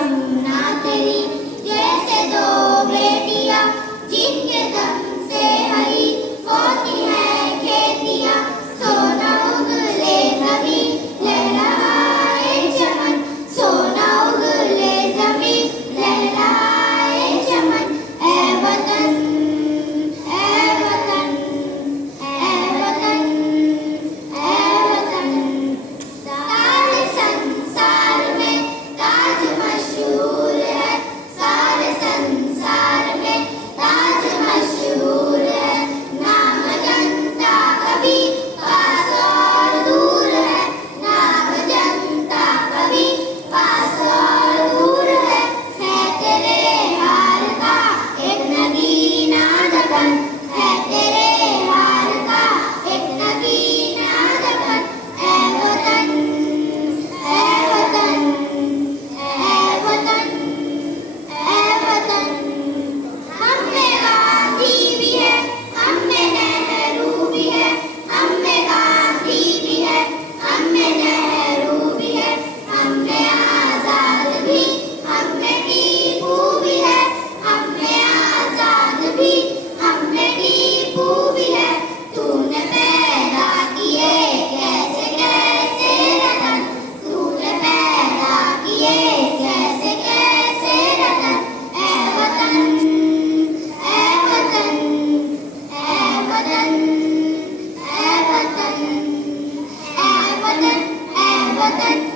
यमुना तेरी, जैसे दो बेटियां जिनके दम से हरी होती है खेतियां। सोना उगले जमीन लहराए चमन, सोना उगले जमीन लहराए चमन। ऐ वतन, ऐ वतन, ऐ वतन, ऐ वतन। सारे संसार में ताज मशहूर है, सारे संसार में ताज मशहूर है। नाम जनता कभी पास और दूर है, नाम जनता कभी पास और दूर है। तेरे हार का एक नगीना दफन, है तेरे हार का एक नगीना दफन। ऐ वतन, ऐ वतन, ऐ वतन, ऐ वतन। हम में गांधी भी है, हम में नेहरू भी है, हम में गांधी भी है, हम में नेहरू भी है, हम में आजाद भी, हम में टीपू भी है, हम में आजाद भी, हम में टीपू भी है। तूने पैदा किए कैसे कैसे रतन, तूने पैदा किए कैसे कैसे रतन। ऐ वतन, ऐ वतन, ऐ वतन, ऐ वतन, ऐ वतन, ऐ वतन।